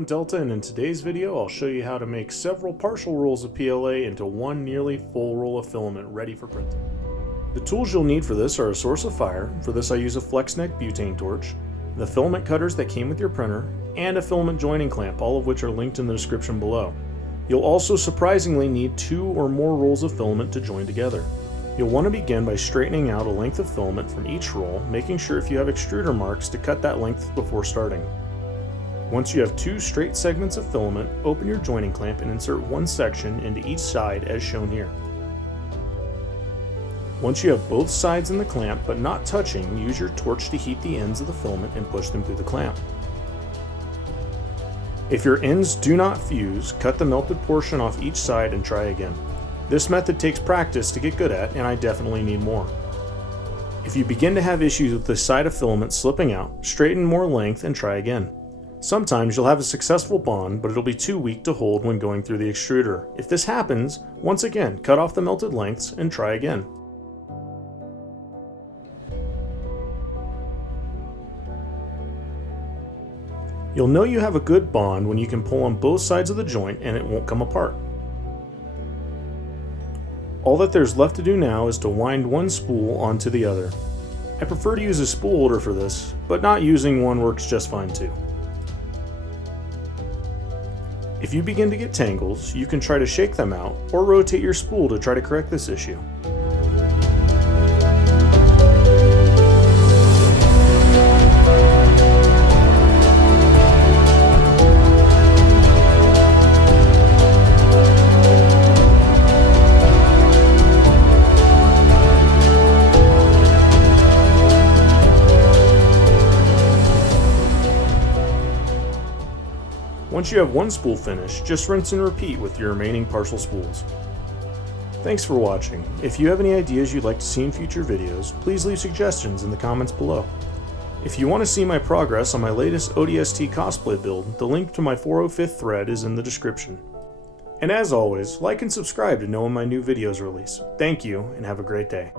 I'm Delta, and in today's video I'll show you how to make several partial rolls of PLA into one nearly full roll of filament ready for printing. The tools you'll need for this are a source of fire. For this I use a flex neck butane torch, the filament cutters that came with your printer, and a filament joining clamp, all of which are linked in the description below. You'll also surprisingly need 2 or more rolls of filament to join together. You'll want to begin by straightening out a length of filament from each roll, making sure if you have extruder marks to cut that length before starting. Once you have 2 straight segments of filament, open your joining clamp and insert one section into each side as shown here. Once you have both sides in the clamp but not touching, use your torch to heat the ends of the filament and push them through the clamp. If your ends do not fuse, cut the melted portion off each side and try again. This method takes practice to get good at, and I definitely need more. If you begin to have issues with the side of filament slipping out, straighten more length and try again. Sometimes you'll have a successful bond, but it'll be too weak to hold when going through the extruder. If this happens, once again, cut off the melted lengths and try again. You'll know you have a good bond when you can pull on both sides of the joint and it won't come apart. All that there's left to do now is to wind one spool onto the other. I prefer to use a spool holder for this, but not using one works just fine too. If you begin to get tangles, you can try to shake them out or rotate your spool to try to correct this issue. Once you have one spool finished, just rinse and repeat with your remaining partial spools. Thanks for watching. If you have any ideas you'd like to see in future videos, please leave suggestions in the comments below. If you want to see my progress on my latest ODST cosplay build, the link to my 405th thread is in the description. And as always, like and subscribe to know when my new videos release. Thank you, and have a great day.